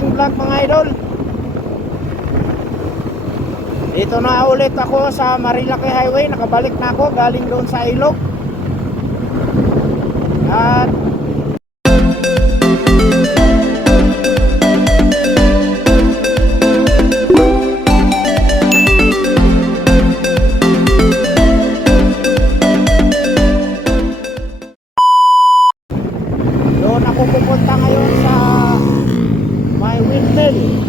ating vlog mga idol. Dito na ulit ako sa Marilaki Highway. Nakabalik na ako galing doon sa Ilog. At doon ako pupunta ngayon sa my windmill.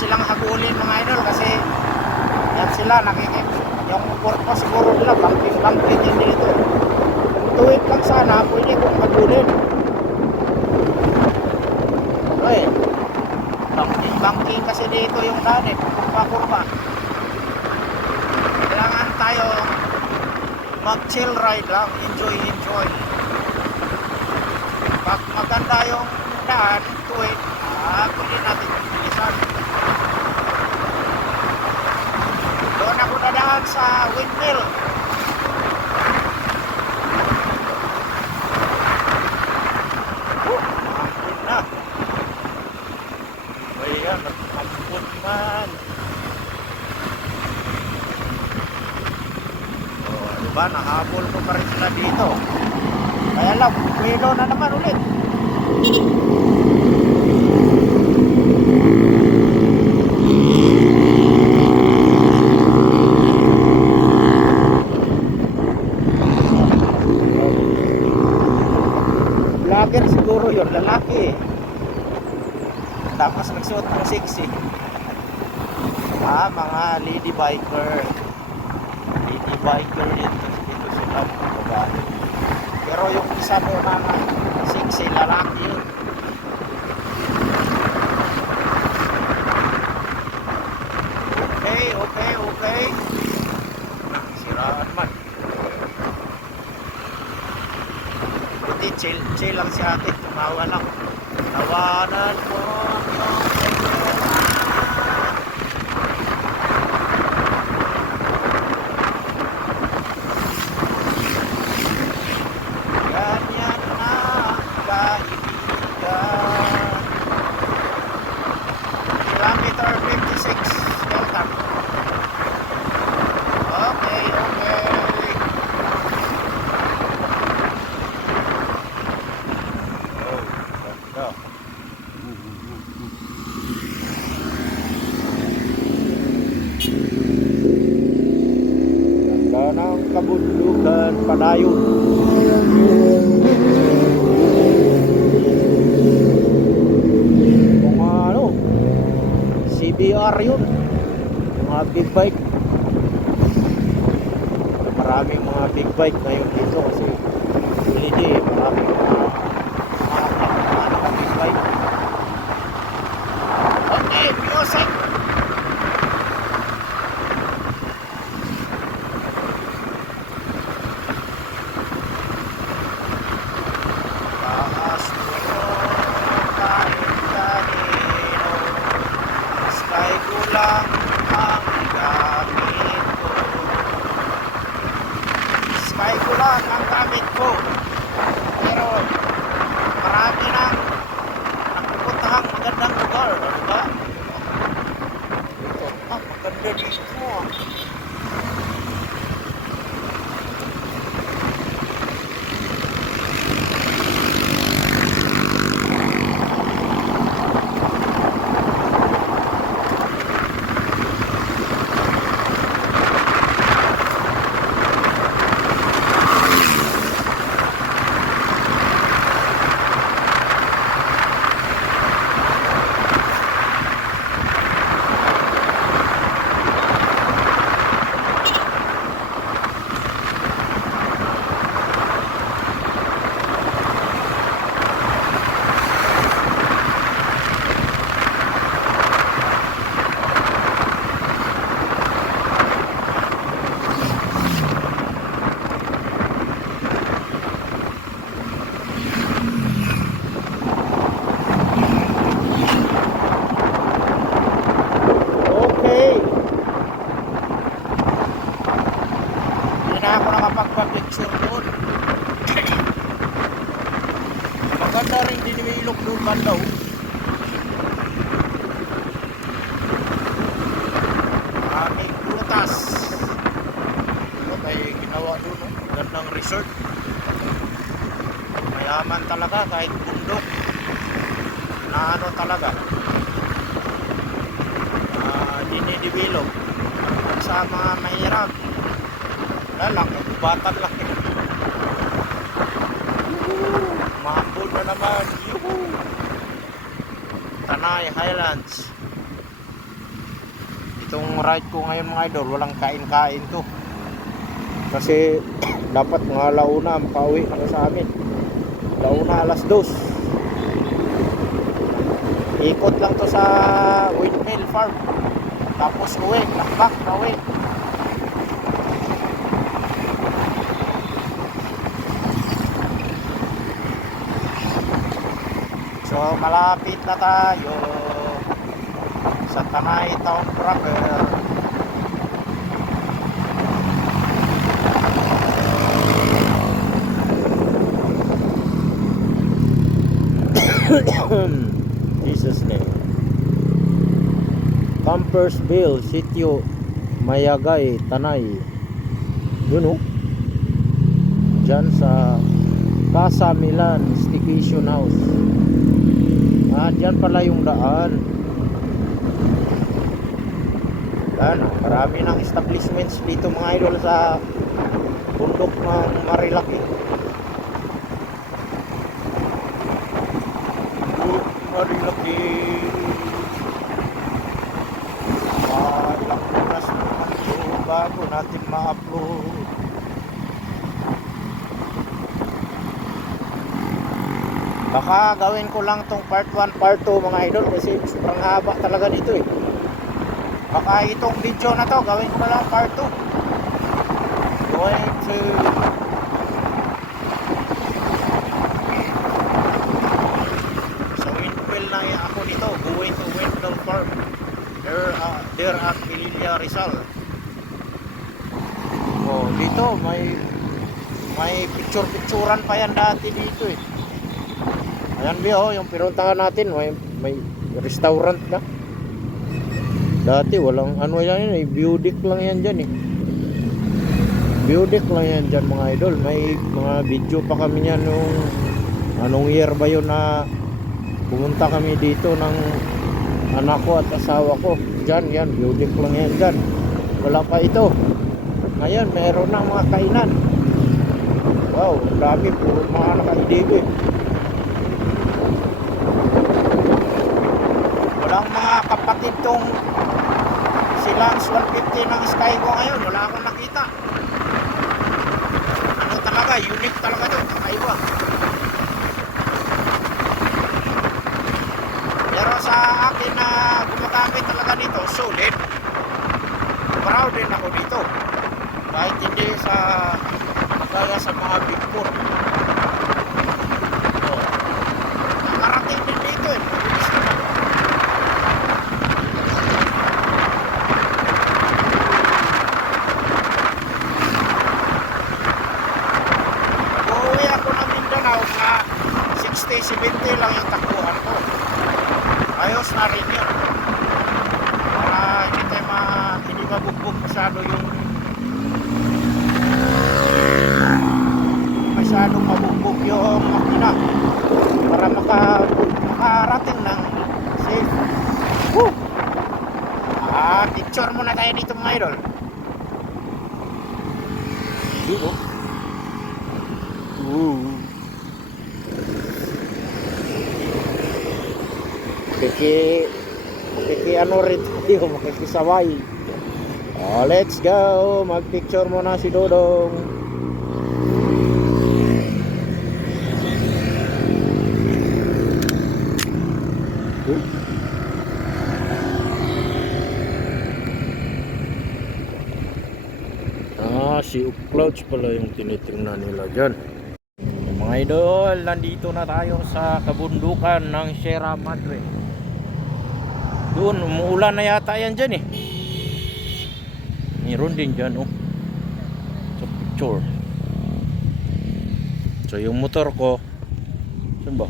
Silang habulin mga idol kasi yan sila nakikip yung porpo siguro nila bangking yun dito. Tuwid lang sana pwede kong habulin. Okay, bangking kasi dito yung daan kurba kailangan tayo mag chill ride lang, enjoy. Pag maganda yung daan tuwid, pwede natin bilisan. Doon ako nadaan sa windmill. Ampun na. Ayan, ampun man. Diba, nahabol ko pa rin sila dito. Kaya lang, pwede na naman ulit. Vlogger siguro yun, lalaki. Tapos nagsuot ng sexy. Mga lady biker dito sila babae. Pero yung isa mo mga sexy lalaki yun. Okay. Siraan man. Chill lang si ate, tumawa lang. Tawanan mo. Ganyan na kaibigan. Kilometer 56 Delta. Okay. Ganda ng kabundukan padayon. Mga CBR yun, mga big bike. Maraming mga big bike ngayon dito kasi holiday, maraming mga big bike. Okay, music. Sky ko lang ang gamit ko. Pero marami nang napupuntahang magandang lugar, diba? Ito, maganda dito. picture doon. Maganda rin din yung ilog doon banda. Maraming prutas. Ito may ginawa doon. Gandang resort. Mayaman talaga kahit bundok. Na ano talaga. Dinidevelop. Sa mga mahirap. Lang, batan lang. Mahambol na naman. Yuhu! Tanay Highlands. Itong ride ko ngayon mga idol, walang kain-kain to. Kasi dapat mga alauna makauwi na sa amin. Alauna alas 2. Ikot lang to sa windmill farm. Tapos uwi, lakbak na uwi. So malapit na tayo sa Tanay Town proper. Jesus name. Campersville, Sitio Mayagay, Tanay. Yun o. Diyan sa Casa Milan Staycation House. Diyan pala yung daan. Yan, marami ng establishments dito mga idol sa bundok ng Marilaki. Marilaki. Ilang oras naman ito bago natin ma-upload. Baka gawin ko lang tong part 1, part 2 mga idol kasi sobrang haba talaga dito eh. Baka itong video na to gawin ko na lang part 2. Going to sa windmill na ako dito. Going to Windmill Farm. There at Pililla Rizal. Oh, dito may picture-picturan pa yan dati dito eh. Ayan biyo, yung pinuntahan natin, may restaurant na. Dati walang ano yan, view deck lang yan dyan eh. View deck lang yan dyan mga idol. May mga video pa kami yan nung anong year ba yun na pumunta kami dito ng anak ko at asawa ko. Dyan yan, view deck lang yan dyan. Wala pa ito. Ngayon, meron na mga kainan. Wow, dami, puro mga naka-idigo eh. Walang mga kapatid tong si Lance 150 ng Skygo ngayon. Wala akong nakita. Ano talaga, unique talaga to. Kakaiba. Pero sa akin na gumagamit talaga nito, sulit. Proud din ako dito. Kahit hindi sa kaya sa mga big four. Nakarating din dito eh. Na 60-70 lang yung takbuhan ko. Ayos na rin yun. Para hindi mabugbog masyado yung makina. Para makarating ng safe. Woo! Picture muna tayo dito mga idol. Dito. Ano rin tayo, makikisaway. Let's go, mag-picture muna si Dodong. Si Upclouds pala yung tinitingnan nila dyan. Mga idol, nandito na tayo sa kabundukan ng Sierra Madre. Doon, umuulan na yata yan dyan eh. Mayroon din dyan oh. Sa picture. So yung motor ko, saan ba?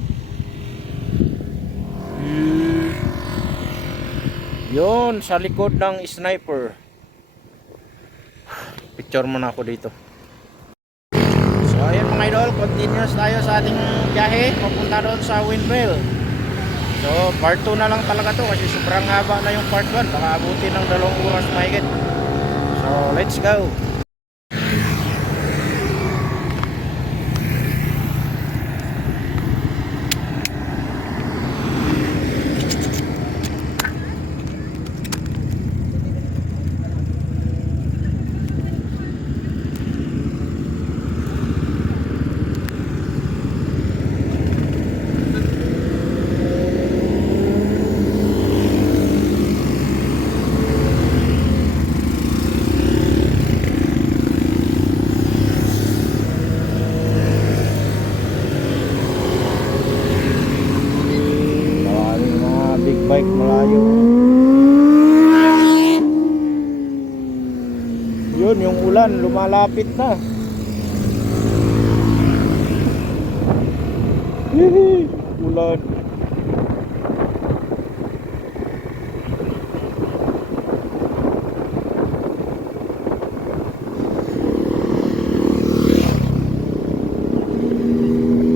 Yun, sa likod ng sniper. Picture muna ako dito. So ayun mga idol, continuous tayo sa ating biyahe papunta doon sa windmill. So part 2 na lang talaga to kasi sobrang haba na yung part 1. Baka abutin ng 2 oras mahigit. So let's go. Bike malayo. Yun yung ulan lumalapit na. Ulan.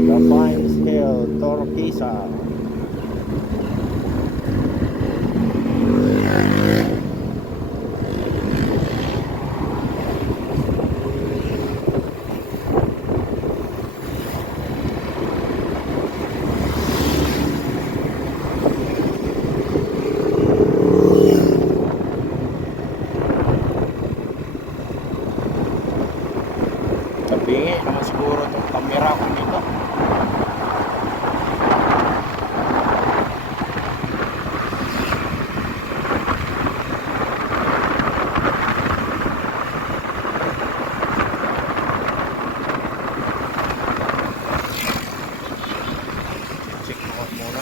The Pines Hill, Torquesa. Bingi naman siguro itong camera ko dito. Check mo muna.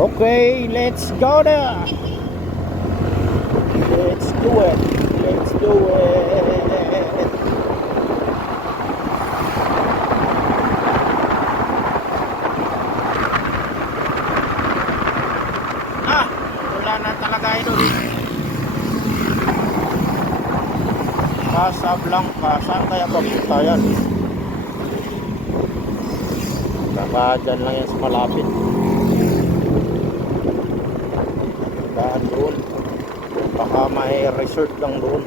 Okay, let's go there. Let's do it. Let's do it. Wala na talaga ito. Casablanca, saan kaya papunta yan? Baka dyan lang yan sa malapit. Daan doon. Baka may resort lang doon.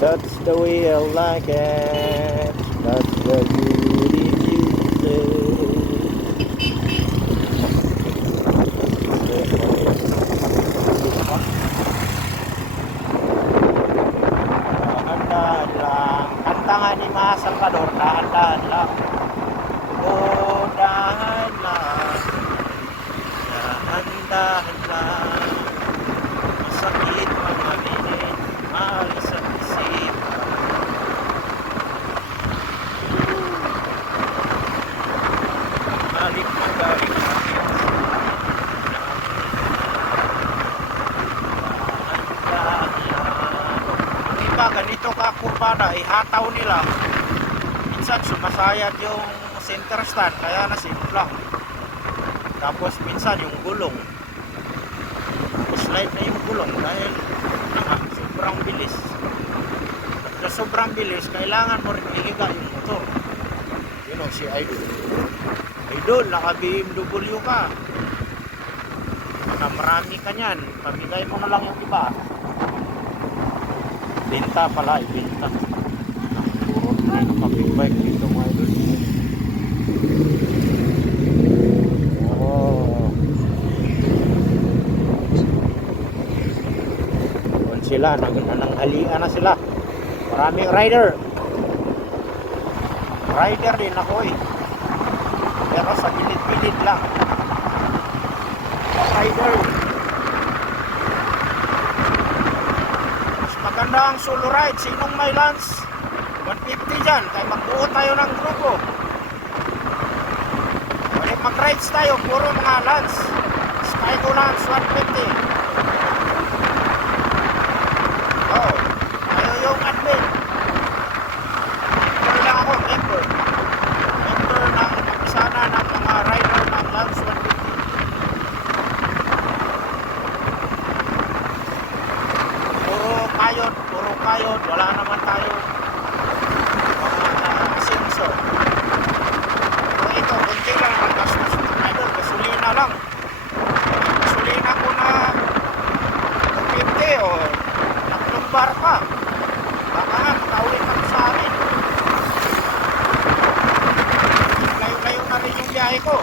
That's the way I like it. That's the beauty music. Dahan-dahan lang. Kanta nga ni Mga Salvador, dahan-dahan lang. Oh, dahan lang. Dahan-dahan lang. Masakit mamalinin, maalis ang isipan. Balik magaling natin. Dahan-dahan lang. Ang iba, ganito ka kurbada, ihataw nila. Minsan sumasayad yung center stand, kaya nasimplang. Tapos minsan yung gulong, slide na yung gulong dahil sobrang bilis. At sa sobrang bilis, kailangan mo rin ihiga yung motor. You know, si Idol. Idol, naka BMW ka. Baka marami ka nyan. Pamigay mo na lang yung iba. Benta pala, ibenta. Puro na yung kapit bike dito mga Idol. Sila, nanghalian na sila. Maraming rider. Rider din ako eh. Pero sa gilid-gilid lang. Rider. Mas maganda ang solo ride. Sinong may lunch? 150 dyan. Kaya magbuo tayo ng grupo. mag-rides tayo, puro mga lunch. Sky ko lunch, 150. Oh, ayaw yung admin. Member lang ako, member. Member ng mag-isana ng mga rider ng lunch 150. Puro kayod, wala naman tayo mga asenso. Pero ito, kunti lang ang gastos ng idol, gasolina lang. Gasolina ko na 250 o tatlong bar pa. Baka nga, makauwi ka sa amin. Layo-layo na rin yung biyahe ko.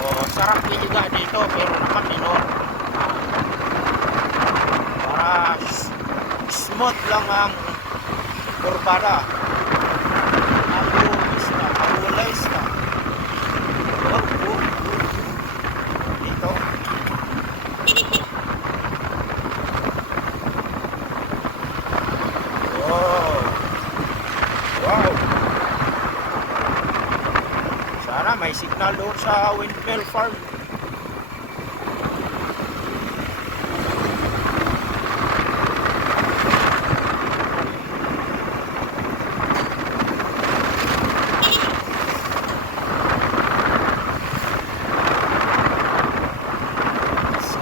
O, sarap ihiga dito, pero naman minor. Smooth lang ang kurbada. Agulis na. Dito. Oh. Wow. Sana may signal doon sa windmill farm.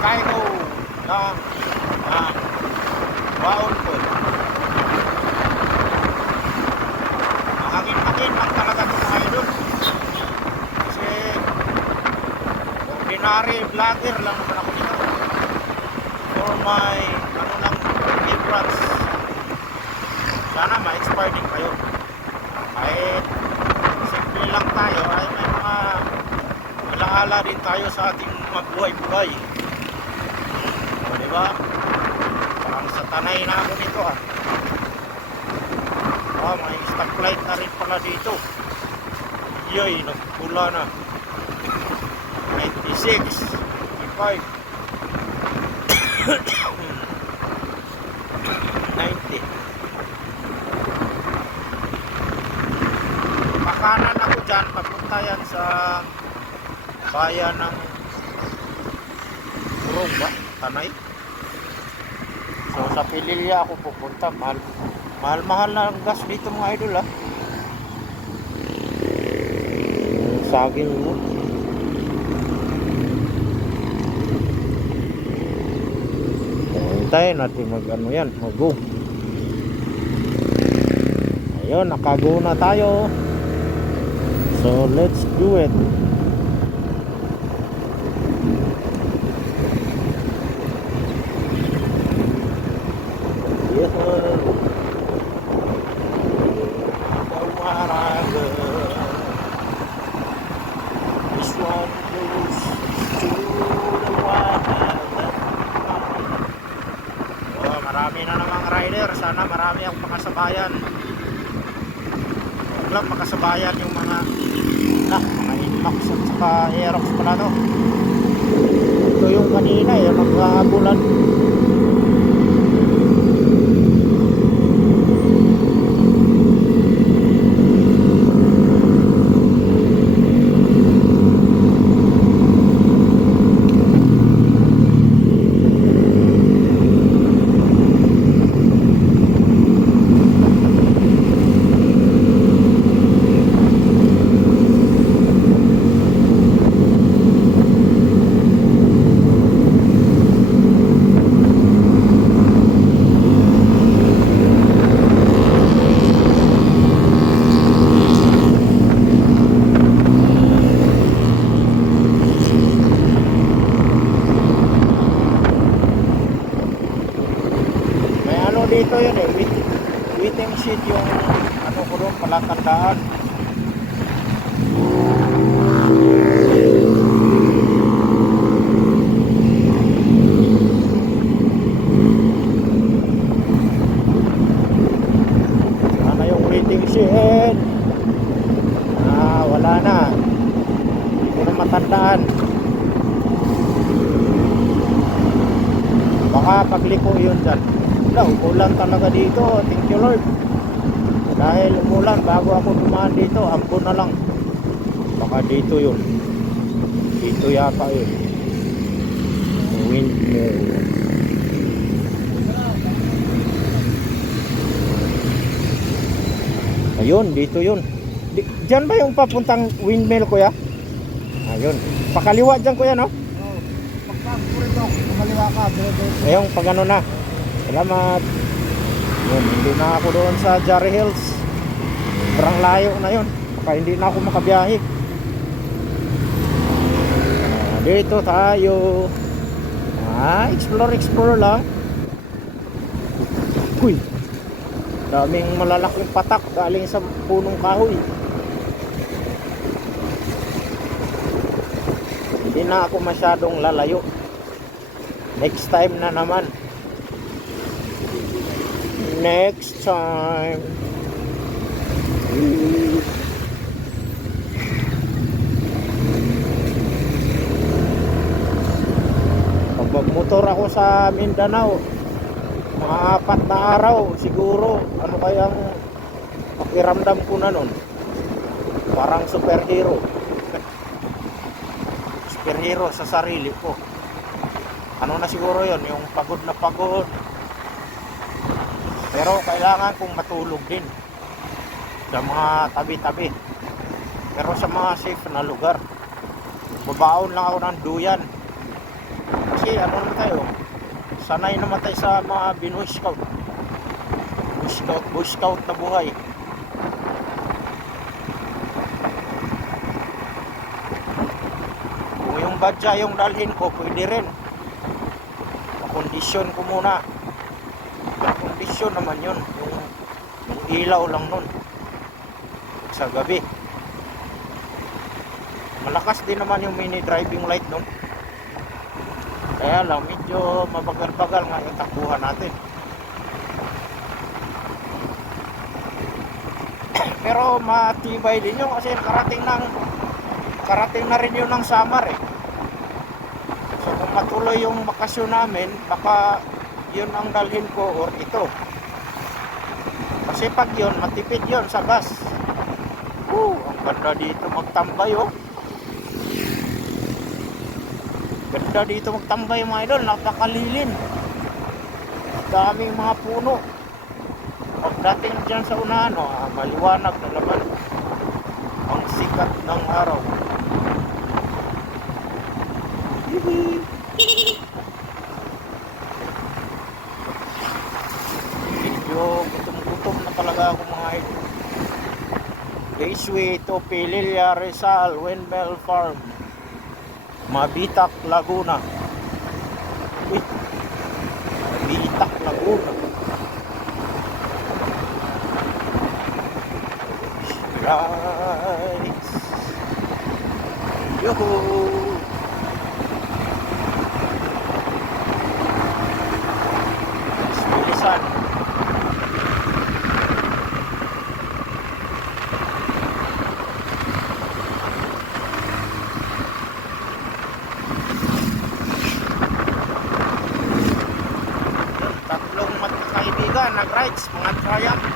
Skygo ng baon ko. Mahangin-hangin lang talaga itong idol. Kasi ordinary vlogger lang naman ako dito. For my difference. Sana ma-inspire din kayo. Kahit simple lang tayo ay may mga alaala din tayo sa ating magbuhay-buhay. Diba? Parang satanay na ako nito may stoplight na rin pala dito. Yay, nagpula na. 96, 95, 90. Pakanan ako dyan, papunta yan sa bayan ng Urong ba? Tanay? So sa Pililya ako pupunta. Mahal na ang gas dito mga idol saging mo. Hintayin natin mag-go. Ayun, nakago na tayo. So let's do it. Marami na namang rider, sana marami ang makasabayan. Huwag lang makasabayan yung mga Inmax at saka Aerox pala to. Ito yung kanina nagkaabulan. Dito yun waiting shed yung ko doon palatandaan. Sana yung waiting shed wala na, hindi ko na matandaan. Baka pagliko yun dyan. Umulan talaga dito, thank you Lord. Dahil umulan bago ako dumaan dito, ampo na lang. Baka Dito yun. Dito yata yun. Windmill. Ayun, dito yun. Diyan ba yung papuntang windmill, kuya? Ayun. Pakaliwa dyan, kuya, no? Oo. Pagka-puri daw, kumaliwa ka, dire-diretso. Ayun, pag ano na. Salamat. Yun, hindi na ako doon sa Jarry Hills. Sobrang layo na yun. Baka hindi na ako makabiyahe. Dito tayo. Explore lang. Uy, daming malalaking patak galing sa punong kahoy. Hindi na ako masyadong lalayo. Next time na naman. Next time. Pag magmotor ako sa Mindanao, mga 4 na araw siguro, ano kayang pakiramdam ko na nun? Parang superhero. Superhero sa sarili ko. Ano na siguro yon, yung pagod na pagod. Pero kailangan kong matulog din sa mga tabi-tabi. Pero sa mga safe na lugar, babaon lang ako ng duyan. Kasi ano naman tayo, sanay naman tayo sa mga Binoy Scout. Boy Scout na buhay. Kung yung badya yung dalhin ko, pwede rin. Makondisyon ko muna. Kondisyon naman yun, yung ilaw lang nun sa gabi. Malakas din naman yung mini driving light nun, kaya lang medyo mabagal-bagal nga yung takbuhan natin. Pero matibay din yun kasi karating na rin yun ng summer eh. So kung matuloy yung bakasyon namin, baka yun ang dalhin ko or ito. Kasi pag yun, matipid yun sa bus. Ang ganda dito magtambay oh. Ganda dito magtambay mga idol, napakalilim. Daming mga puno. Pagdating dyan sa unahan, maliwanag na naman ang sikat ng araw. Gutom na talaga ako mga idol. Raceway to Pililla Rizal Windmill Farm, Mabitac, Laguna. Mabitac, Laguna. Rise. Yoho. Bilisan. Nag-rides, mga Triumph.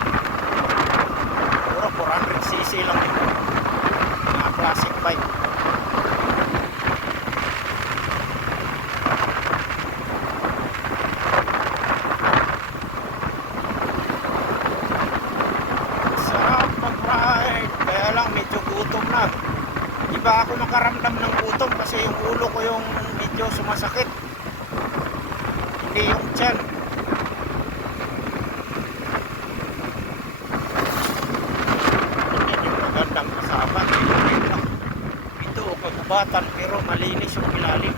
Puro 400cc lang ito. Mga classic bike. Sarap mag-ride. Kaya lang medyo gutom na. Di ba ako makaramdam ng gutom kasi yung ulo ko yung medyo sumasakit. Hindi yung tiyan. Ito kagubatan pero malinis yung ilalim.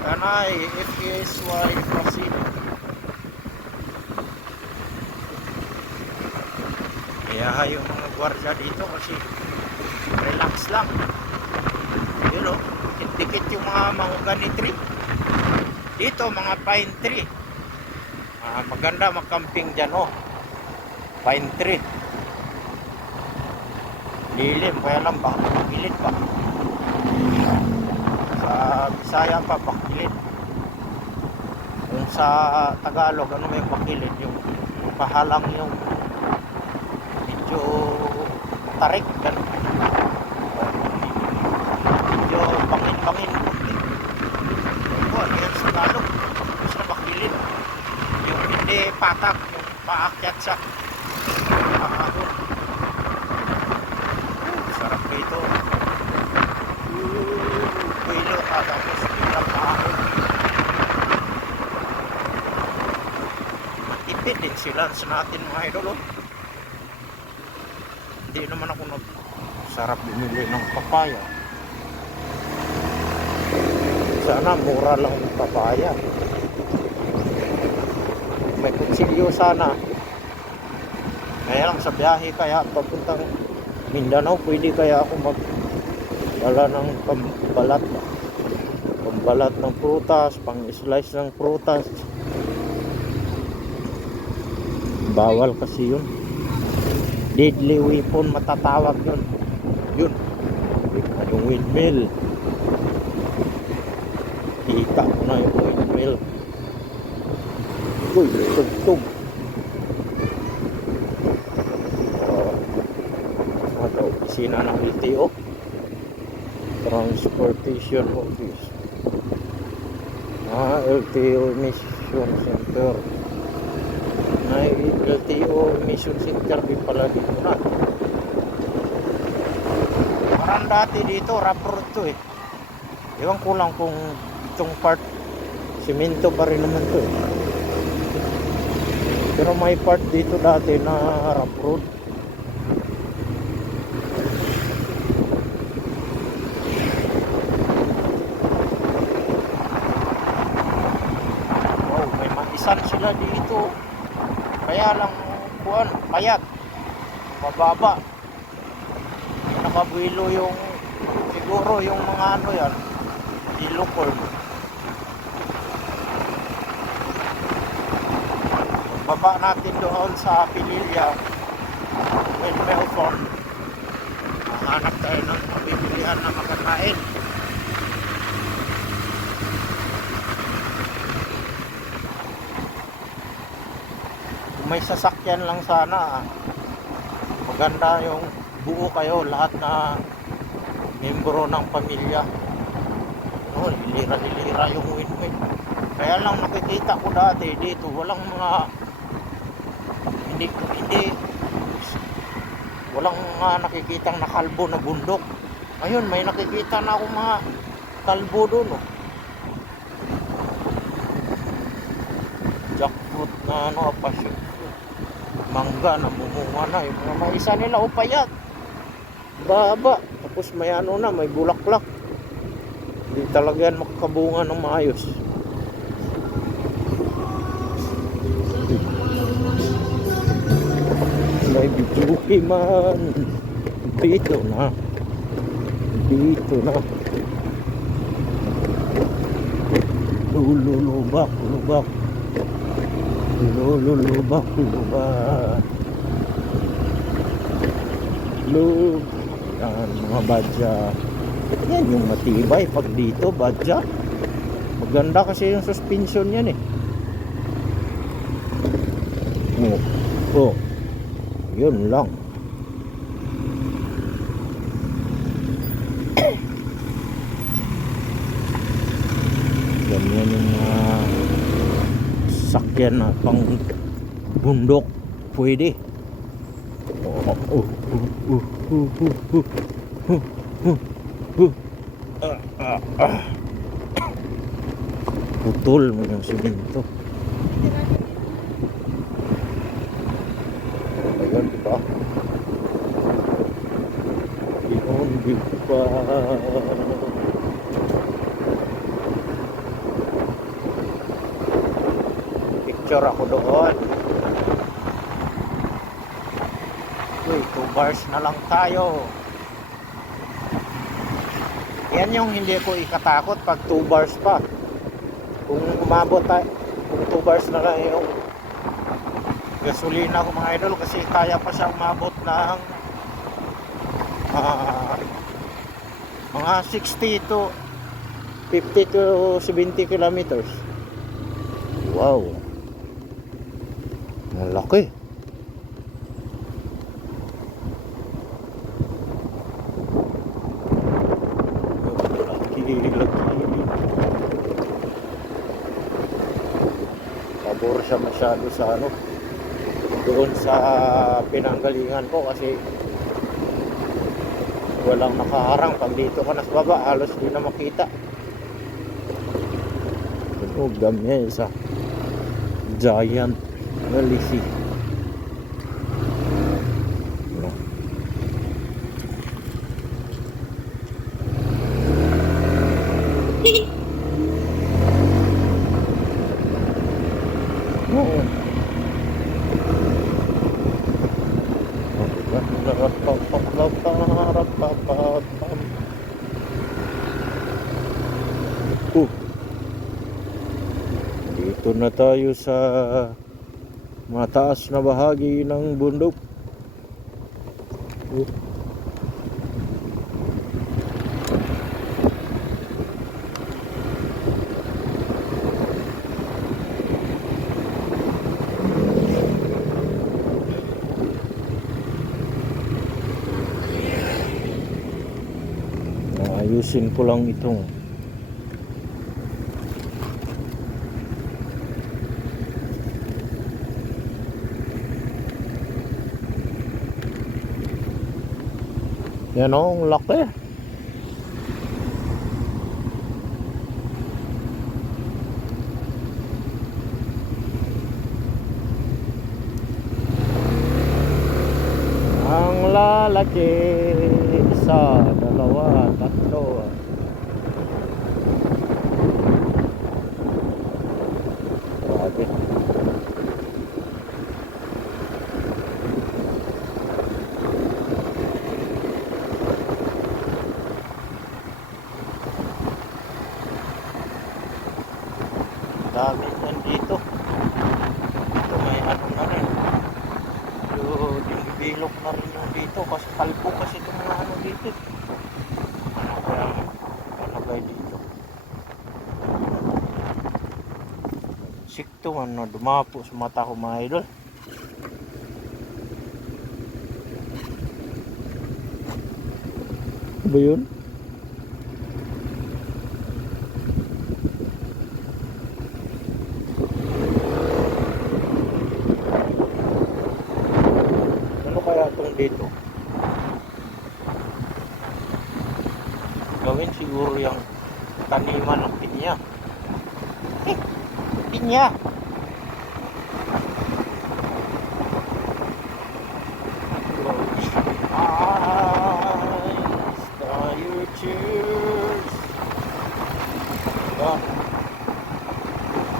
Tanay FSY proceed. Kaya yung mga gwardiya dito kasi relax lang. Yun o, dikit yung mga mahogany tree. Dito mga pine tree. Maganda mag-camping dyan oh. Pine tree. Lilim, kaya lang baka magilid pa. Sa Bisaya pa, bakilid. sa Tagalog, ano may pakilid, yung pahalang yung medyo tarik, ganun. Medyo bangin-bangin konti. O, ano yan sa Tagalog? Basta makilid. Yung hindi patak, yung paakyat sa ahon. Sarap dito. Buwilo ka, tapos biglang ahon. Tipid din sila sa natin mga idol. Hindi naman ako sarap bumili ng papaya. Sana mura lang yung papaya. May kutsilyo sana. Kaya lang sa biyahe kaya papuntang Mindanao, pwede kaya ako magdala ng pambalat ng prutas, pang-slice ng prutas. Bawal kasi yun. Deadly weapon matatawag yun. Yun. Yung windmill. Kita ko na yung windmill. Uy, tugtog. Sa opisina ng LTO. Transportation Office. LTO Mission Center. May LTO Mission Center din pala dito na. Parang dati dito, rough road to eh. Ewan ko lang kung itong part, simento pa rin naman to eh. Pero may part dito dati na rough road. Wow, may maisan sila dito. Kaya lang kuan, payat. Mababa. Nakabuilo yung siguro yung mga ano yan. Ilocor. Baba natin doon sa Pililla. Melfort. Hanap tayo ng mabibilihan na makakain. May sasakyan lang sana. Maganda yung buo kayo lahat na membro ng pamilya. Oh, hilira-hilira yung windmill. Kaya lang nakikita ko dati dito walang mga hindi walang mga nakikitang nakalbo na bundok. Ayun, may nakikita na ako mga kalbo doon. Oh. Jackfruit na ano, passion. Mangga na mumunga na yung mga maisa nila upayat baba, tapos may ano na, may bulaklak. Hindi talaga yan makakabunga ng maayos. May bituki man dito na lulubak yan mga badya. Yan yung matibay pag dito badya. Maganda kasi yung suspension yan eh. Oh, yun lang. Ganyan yung sakyan na pang bundok pwede. Putol mo yung simento. Ayun, diba? Hindi pa. Picture ako doon. Uy, 2 bars na lang tayo. Yan yung hindi ko ikatakot pag 2 bars pa. Kung umabot tayo, kung 2 bars na lang yung gasolina ko mga idol, kasi kaya pa siyang umabot ng mga 60 to 50 to 70 kilometers. Wow. Malaki. Laki. Pabor siya masyado sa ano, doon sa pinanggalingan ko kasi walang nakaharang. Pag dito ka nas baba, halos di na makita. Tunog niya isa giant malisi. No. Oo. Dito na tayo sa mataas na bahagi ng bundok. Ayusin ko lang itong yan o, ang laki. Ang lalaki sa dalawa, tatlo. Grabe. Dami yan dito. Ito may ano na rin. Yung bilok na rin yung dito. Kasi kalbo kasi itong mga ano dito. Ano kaya palagay dito? Sikto man na dumapo sa mata ko mga idol. Ba yun? Ano kaya itong dito? Gawin siguro yung taniman ng pinya. Pinya! Cheers! Yan.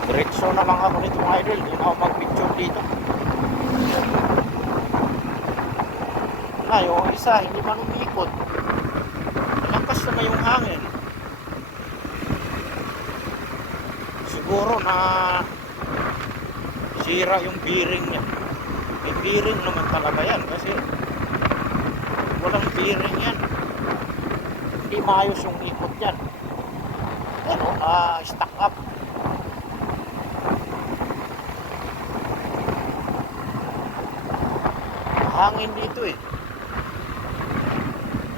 Diretso na lang ako nito mga idol. Hindi na ako mag-picture dito. Yung isa, hindi man umikot. Nalakas naman yung hangin. Siguro na sira yung bearing niya. May bearing naman talaga yan kasi walang bearing yan. Hindi maayos yung ikot yan. Ano, stuck up. Hangin dito eh.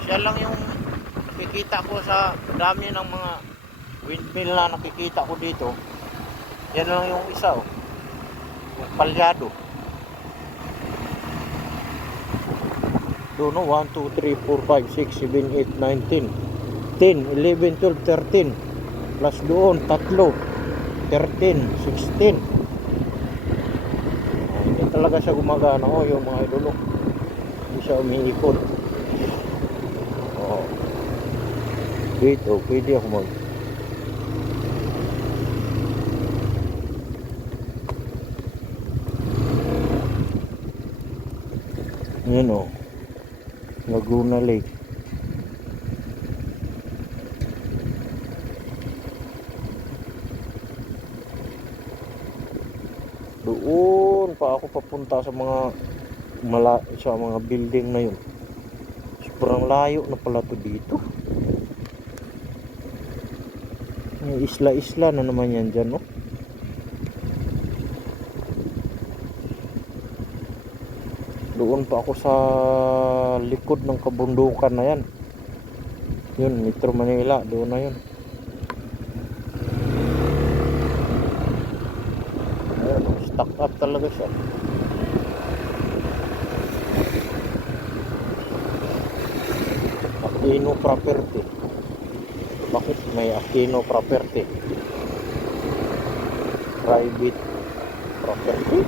Siya lang yung nakikita ko sa dami ng mga windmill na nakikita ko dito. Yan lang yung isa oh. Yung palyado. Doon no, 1, 2, 3, 4, 5, 6, 7, 8, 9, 10 11, 12, 13 plus doon, tatlo 13, 16. Hindi talaga siya gumagana oh, yung mga idolo. Hindi siya umiikot. Oh. Dito, pwede ako mag yan o, Laguna Lake. Doon pa ako papunta sa mga sa mga building na yun. Sobrang layo na pala to dito. May isla-isla na naman yan dyan, no? doon pa ako sa likod ng kabundukan na yan. Yun, Metro Manila, doon na yun. Ayun, stuck up talaga siya. Aquino Property. Bakit may Aquino Property? Private property?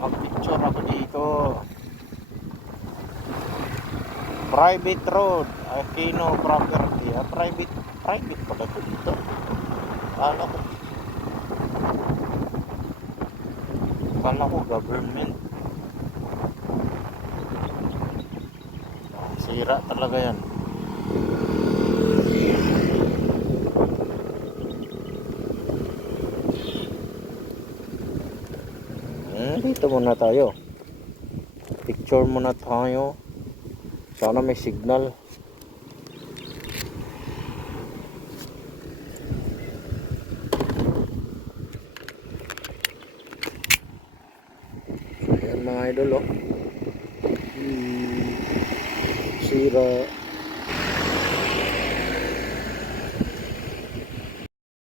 Mag-picture ako dito. Private road, Aquino Property. Private pala ito dito. Kala ko government. Sira talaga yan. Dito muna tayo. Picture muna tayo. Sana may signal. Ayan mga idol, oh. Sira.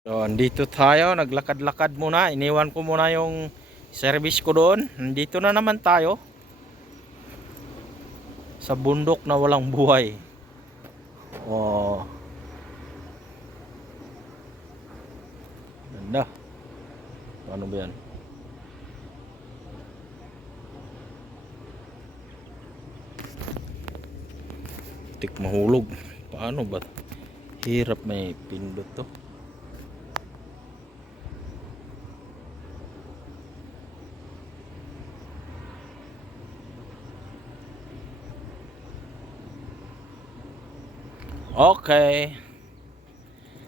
So, andito tayo. Naglakad-lakad muna. Iniwan ko muna yung service ko doon. Nandito na naman tayo sa bundok na walang buhay. Oh. Ganda. Ano ba yan? Tik mahulog. Paano ba? Hirap may pindot to. Okay.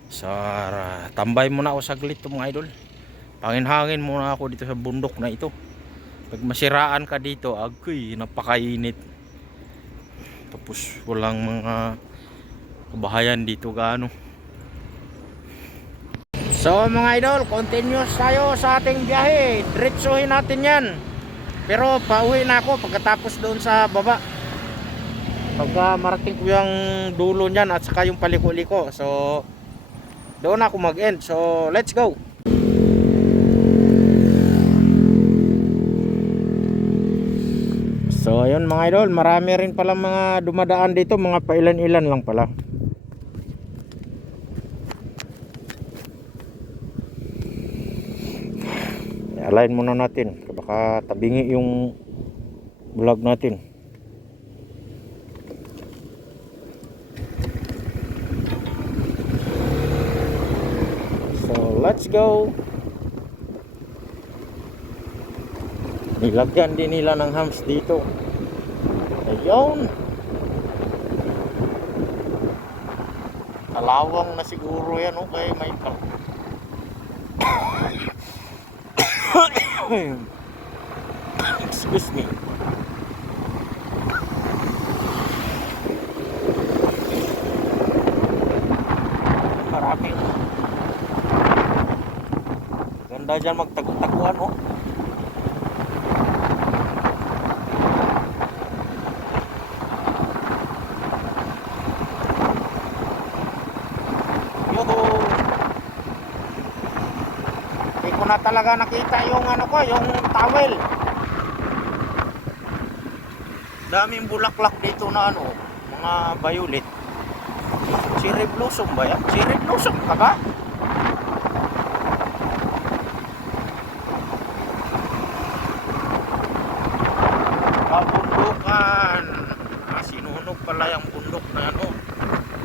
So, tambay muna ako saglit mga idol. Pangin-hangin muna ako dito sa bundok na ito. Pag masiraan ka dito, agoy, napakainit. Tapos walang mga kabahayan dito gaano. So mga idol, continuous tayo sa ating biyahe. Diretsuhin natin yan. Pero pauwi na ako pagkatapos doon sa baba. Pagka marating ko yung dulo niyan at saka yung paliko-liko. So doon ako mag-end. So let's go. So ayun mga idol, marami rin pala mga dumadaan dito, mga pailan-ilan lang pala. I-align muna natin, baka tabingi yung vlog natin. So let's go. Nilagyan din nila ng hams dito. Ayun. Kalawang na siguro yan, okay, may excuse me. Maraming ganda dyan magtaguan, oh. Na talaga nakita yung ano ko, yung towel. Daming bulaklak dito na ano, mga violet. Cherry blossom ba yan? Cherry blossom ka ba? Kabundukan. Sinunog pala yung bundok na ano,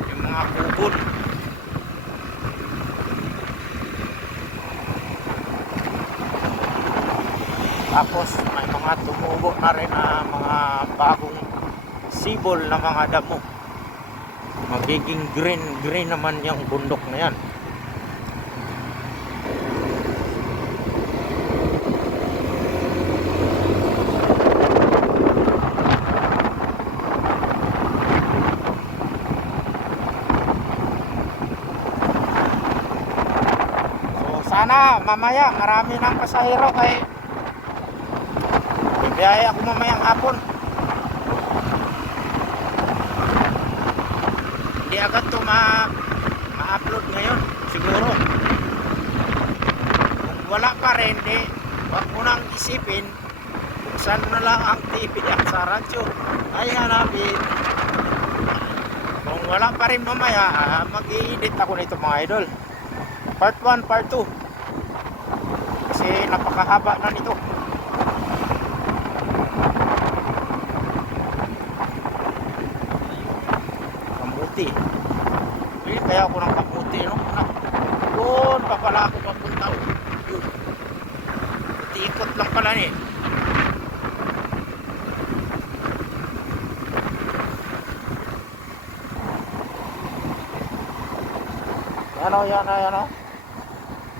yung mga kubon. Tapos may mga tumubo na rin na mga bagong sibol na mga damo. Magiging green naman yung bundok na yan. So sana mamaya marami ng pasahero kay bibiyaya ako mamayang hapon. Hindi agad to ma-upload ngayon siguro. Kung wala pa rin, wag mo nang isipin buksan na lang ang TV at sa radyo ay hanapin. Kung wala pa rin mamaya, mag-i-edit ako nito mga idol. Part 1, part 2. Kasi napakahaba na nito. Kamuti. Bili kaya ako ng kamuti, no? Doon pa pala ako papunta. Yun. Ikot lang pala eh. Yan o.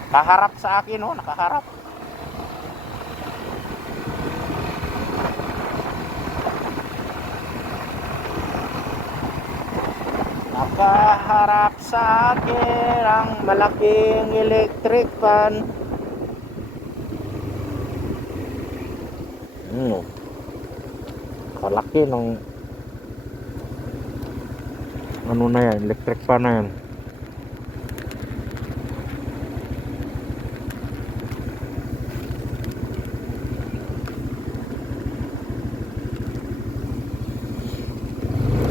Nakaharap sa akin o, nakaharap. Nakaharap sa akin ang malaking electric fan. Kalaki ng ano na yan, electric fan na yan.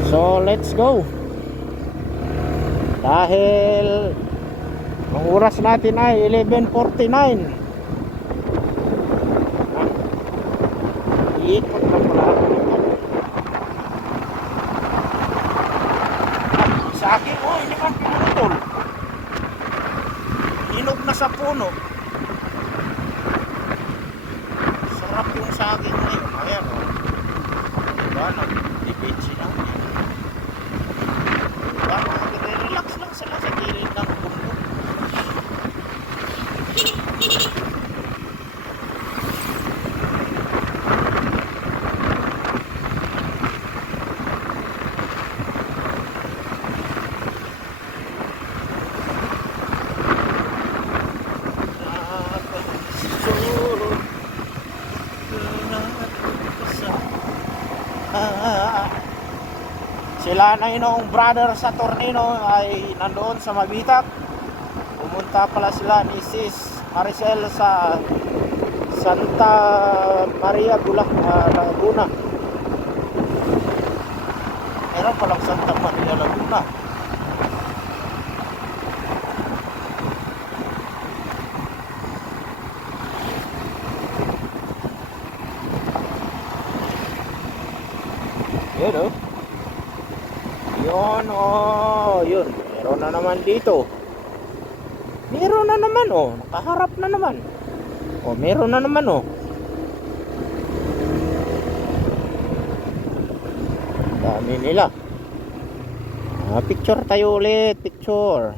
So let's go. Dahil ang oras natin ay 11:49. Ikot lang pala ako nito. Sa akin hindi man pinutol. Hinog na sa puno. Sarap yung saging ngayon. Ayan o. Diba nag-dibitsi na. Relax lang sila sa gilid ng bundok. Sila na yung brother sa Tornino ay nandoon sa Mabitak. Pumunta pala sila ni Sis Maricel sa Santa Maria Bulac, Laguna. Meron palang Santa Maria Laguna. Yun o. Yun. Meron na naman dito. Meron na naman nakaharap na naman. Meron na naman dami nila. Picture tayo ulit, picture.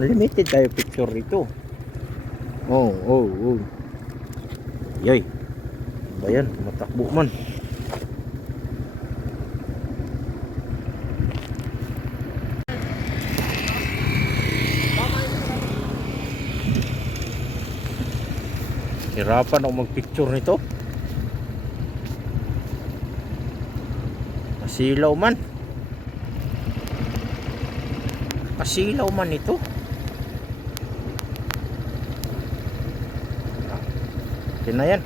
Limited tayo picture dito. Yoy. Bayan, matakbo man. Hirapan ako magpicture nito. Masilaw man. Masilaw man ito. Okay na yan.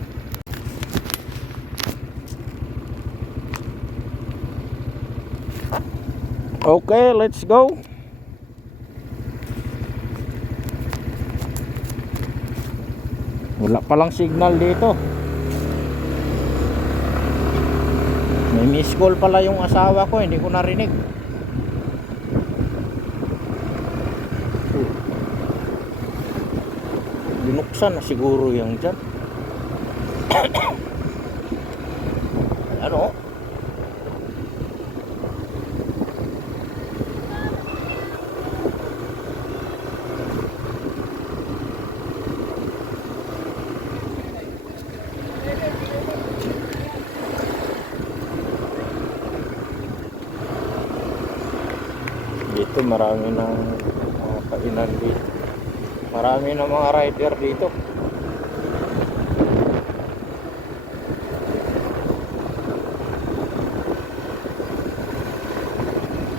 Okay, let's go. Wala palang signal dito. May miss call pala yung asawa ko, hindi ko narinig. Binuksan na siguro yung dyan. Ano? Dito marami ng mga kainan dito. Marami ng mga rider dito.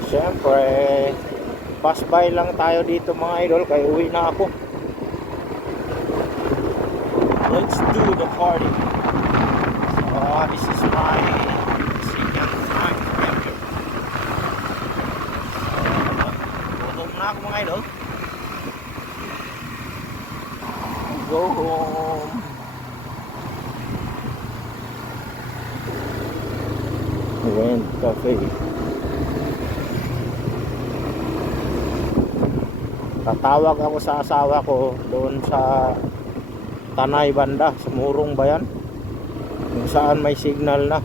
Siyempre, pass by lang tayo dito mga idol, kaya uwi na ako. Let's do the party. So, this is my second time. Gutom na ako mga idol. Go home. Wind Cafe. Tatawag ako sa asawa ko doon sa Tanay banda, sa Murong ba yan? Kung saan may signal na.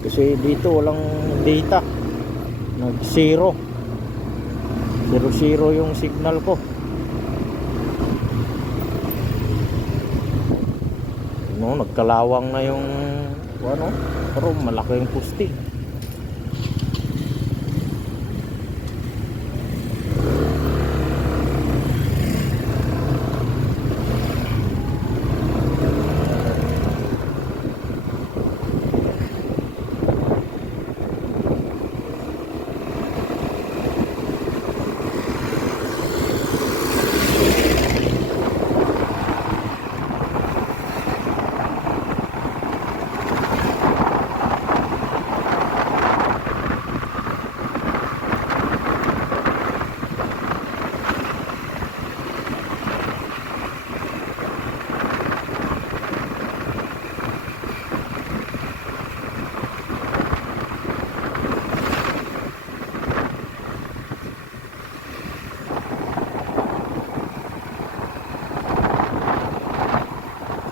Kasi dito walang data. Nag-zero. Zero yung signal ko. No, nagkalawang na yung ano, pero malaki yung pusti.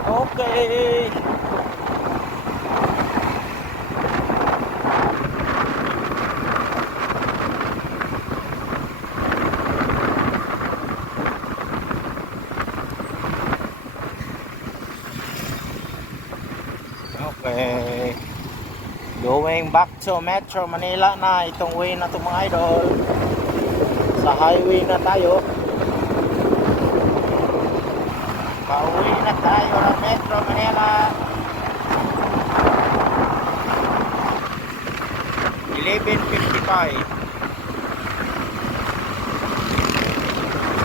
Okay. Okay. Going back to Metro Manila na itong way na to mga idol. Sa highway na tayo. Pauwi na tayo ng Metro Manila. 11:55.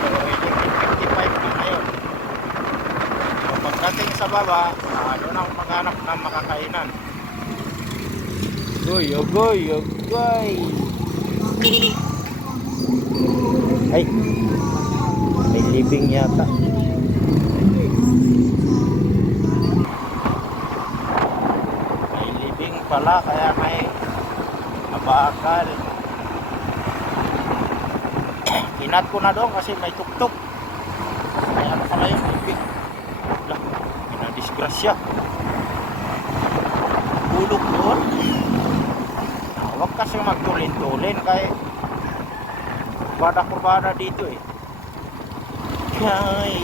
So 11:55 na ngayon. So pagdating sa baba, doon ako maghanap ng makakainan. Goy, goy, goy. Ay, may living yata. May living pala, kaya may abakal. Kinat ko na doon kasi may tuktok. May ano pala yung living. Lah, pinadisgrasya. Bulok doon. Huwag kasi magtulin-tulin kaya kurbada-kurbada dito eh. Kay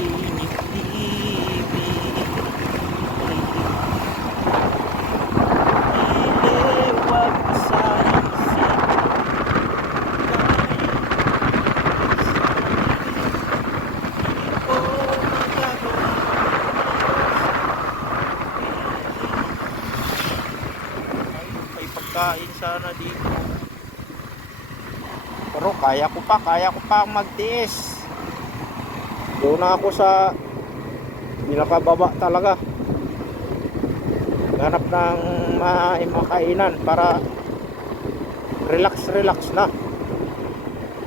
kain sana dito. Pero kaya ko pa magtiis. Doon na ako sa pinakababa talaga. Ganap ng makainan para relax na.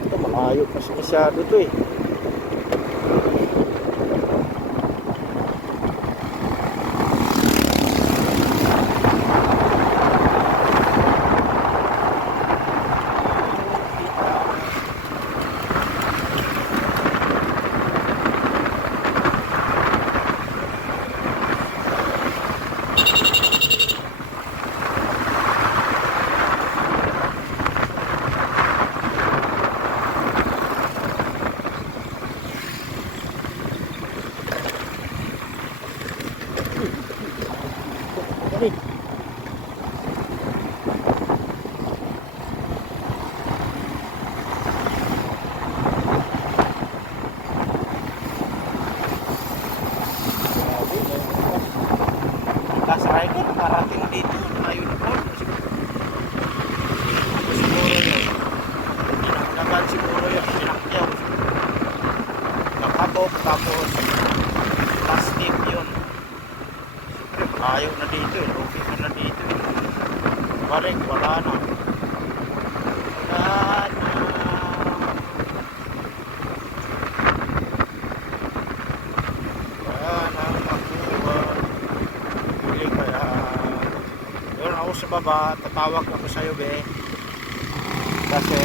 Ito malayo kasi masyado to eh. tricycle parating dito. Ayun po. Siguro yun. Dinagdagan siguro yung sinakyaw. Nakabog tapos plastic yun. Siyempre, ayaw na dito eh. Lugi ka na dito eh. Balik, wala na. Wala na. Wala na makuha. Pili kaya. Doon ako sa baba, tatawag ako sa'yo be. Kasi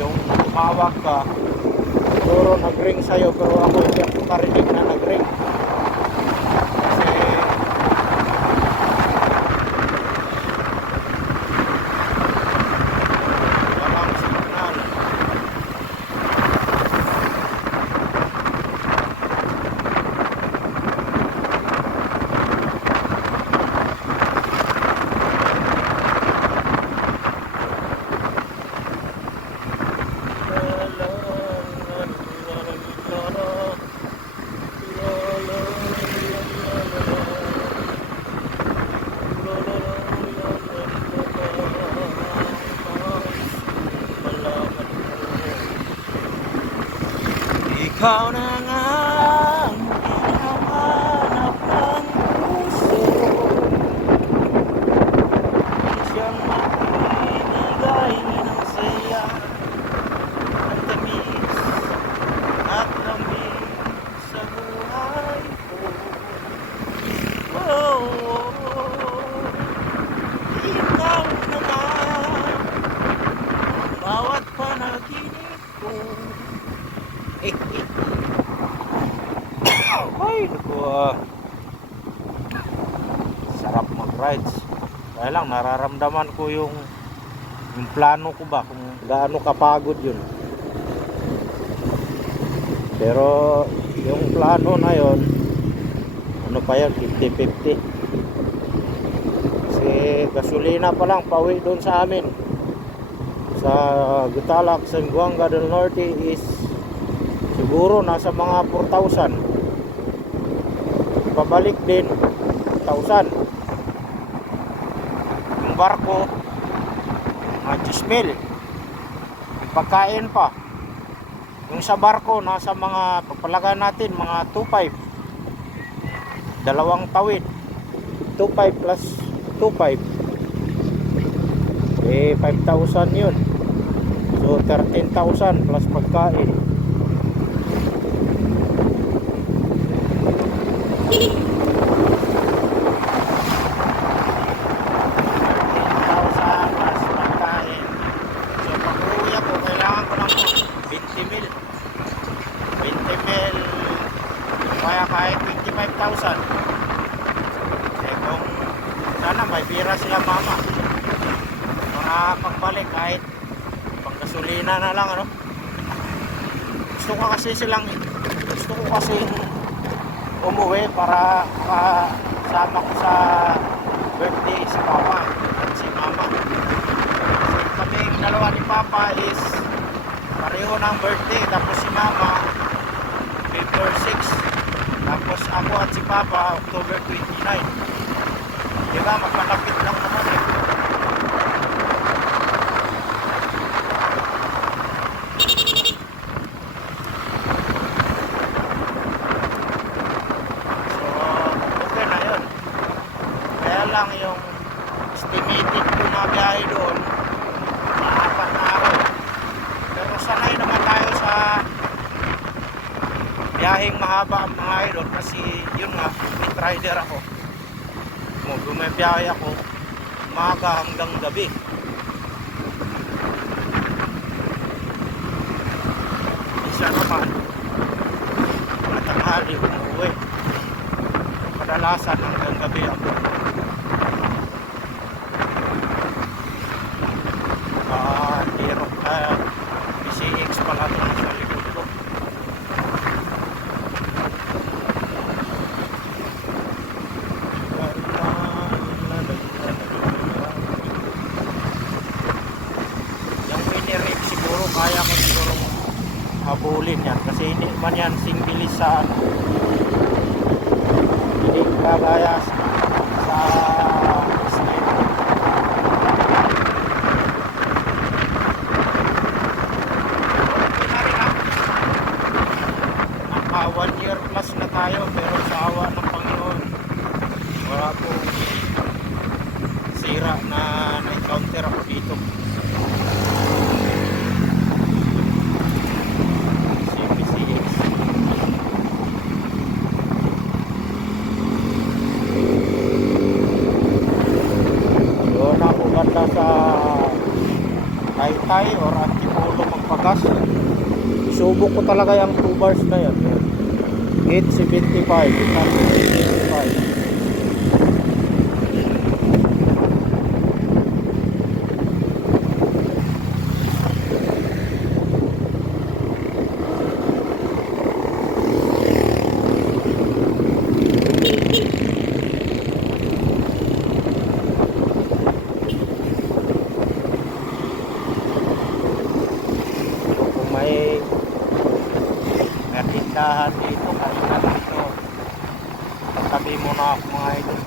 yung tumawag ka, siguro nag-ring sa'yo pero ako hindi ako karinig na nag-ring. Kasi walang signal. Ikaw na nga ang hinahanap ng puso. Siyang magbibigay ng saya, ang tamis at lamig sa buhay ko. Oh, ikaw na nga ang bawat panaginip ko. Ay, sarap mag-rides. Kaya lang, nararamdaman ko yung plano ko ba, kung gaano kapagod yun. Pero, yung plano na yun, ano pa yan, 50-50. Kasi, gasolina pa lang, pauwi doon sa amin. Sa Gutalac, Zamboanga del Norte is siguro nasa mga 4,000. Pabalik din 1,000. Yung barko mga 10,000. Yung pagkain pa, yung sa barko nasa mga, pagpalaga natin mga 2,500. Dalawang tawid 2,500 plus 2,500 eh 5,000 yun. So 13,000 plus pagkain. Kaya kahit 25,000 eh kung sana may pira sila mama para pagbalik kahit panggasolina na lang ano. Gusto ko kasi umuwi para kasama ko sa birthday si papa at si mama. Kasi kaming dalawa ni papa is pareho ng birthday, tapos si mama February 6, tapos ako at si Papa October 29. Diba, magpalapit lang naman eh. So, okay na yun. Kaya lang yung estimated ko na biyahe doon, 4 na araw. Pero sanay naman tayo sa biyaheng mahaba ang mga idol, kasi yun nga, pit rider ako. Bumibiyahe ako umaga hanggang gabi. Isa naman matanghali umuwi. Kadalasan hanggang gabi ako. Hirap na PCX pala ito sa likod ko. Kaya ko siguro habulin yan kasi hindi man yan singbilis sa ano, Hindi kagaya sa Island. Naka 1 year plus na tayo pero sa awa ng Panginoon wala pong sira na na-encounter ako dito. CPCX. Yun ako ganda sa Taytay or Antipolo magpagas. Subok ko talaga yung 2 bars na yan. 875, 875. Kung may tindahan dito, kanina dito. Pagtabi mo na ako mga idol.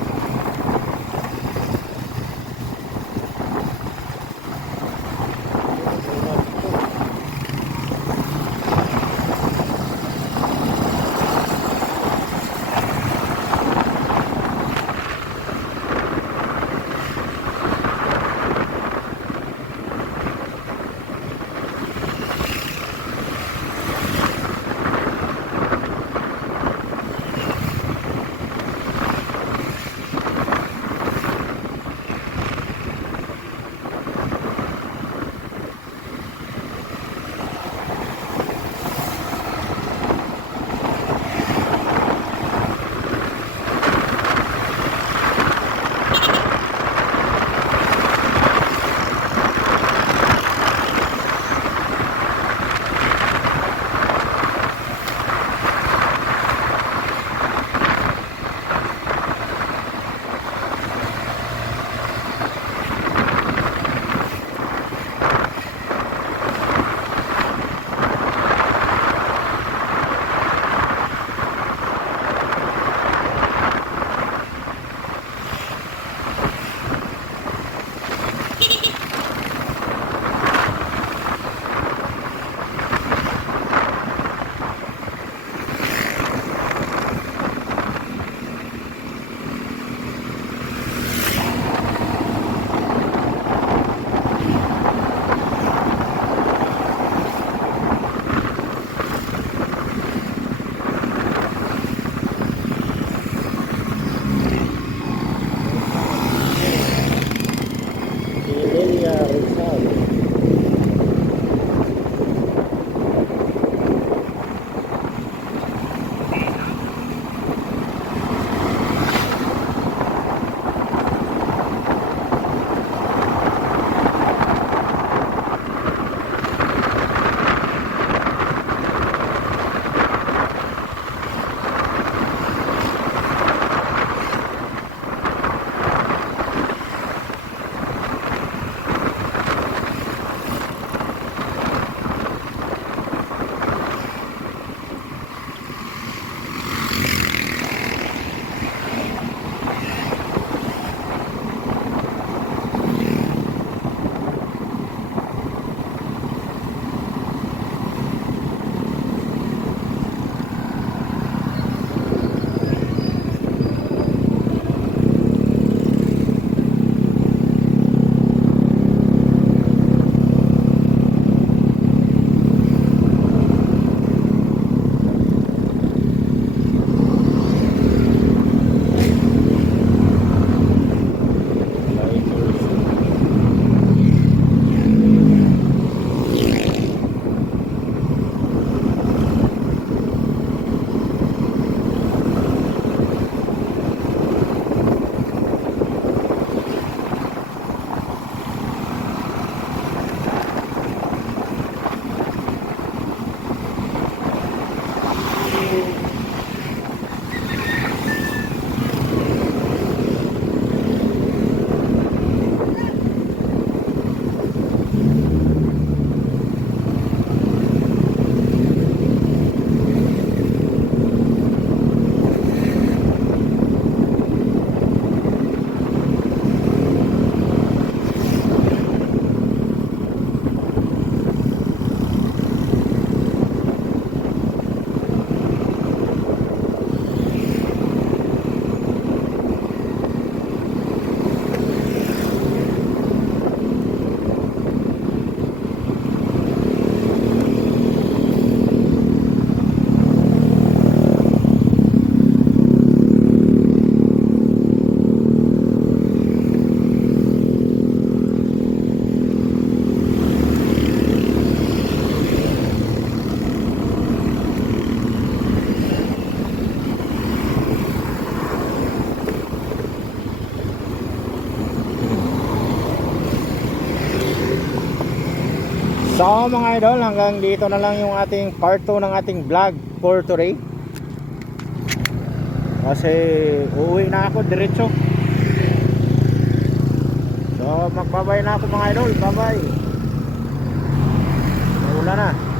So mga idol, hanggang dito na lang yung ating part 2 ng ating vlog for today. Kasi uuwi na ako diretso. So magbabay na ako mga idol. Bye bye. Maulan na.